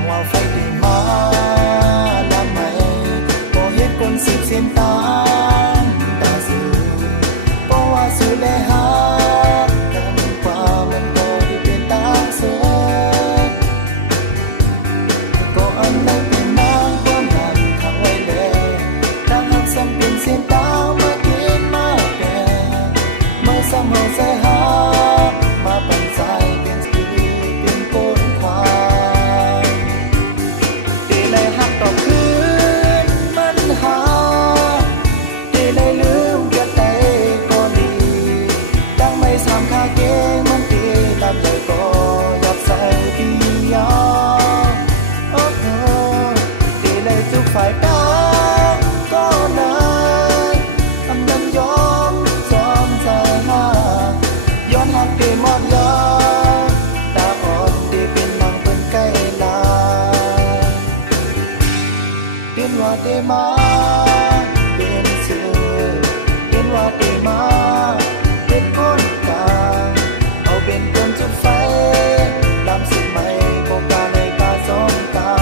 างว่าไฟได้มาละไหมบ่เฮ็ดคนสิเสียนตางตาสื่อเพราะว่าสื่อและหากันกว่ามันบ่ได้เป็นตาเสือก็อันนั้นเป็นนางความนั้นทางไว้เลยทางหักซ้ำเป็นเสียนตางมากินมาแก่เมื่อซ้ำเฮาใส่หามาปันใจเป็นสีเป็นโกนความตีเลยหักต่อคืนมันหาตีเลยลืมจะไตก็ดีดังไม่สามคาเกงมันตีลำเลยก็อยากใส่ปียาโอ้โหตีเลยทุกฝ่ายต่างก็นานอันนั้นยอมจอมใจหาย้อนหักตีหมดยาตาอ่อนตีเป็นนางเป็นใกล้ลาเตียนว่าเตมาเป็นเสือเตียนว่าเตมาเป็นคนกลางเอาเป็นคนจุดไฟดำสิไหมก็กาในกาสองกา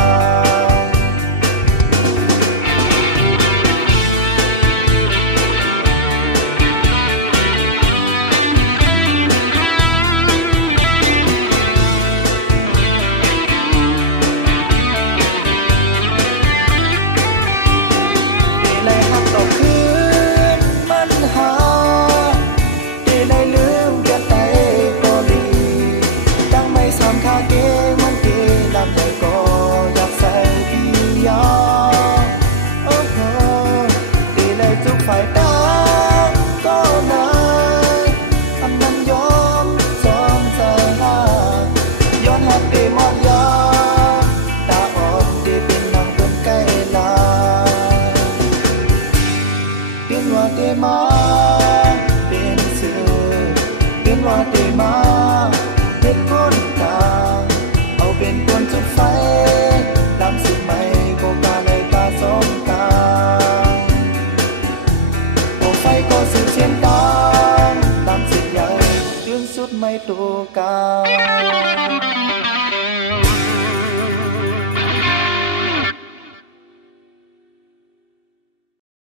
ตีเลยหักต่อคืนมันหาตีเลยลืมจะไตก็ดีดังไม่สามคาเกงมันตีลำใจก็อยากใส่ปียาโอ้โหตีเลยทุกฝ่ายต่างก็นานอันนั้นยอมจอมใจหาย้อนหักตีหมดยาตาอ่อนตีเป็นนางเป็นใกล้ลาเตียนว่าเตมาเป็นเสือเตียนว่าเตมาเป็นคนกลางเอาเป็นคนจุดไฟดำสิไหมก็กาในกาสองกาเอาไฟก็สืบเชียนตางดำสิใหญ่ถึงสุดไม่ตัวกา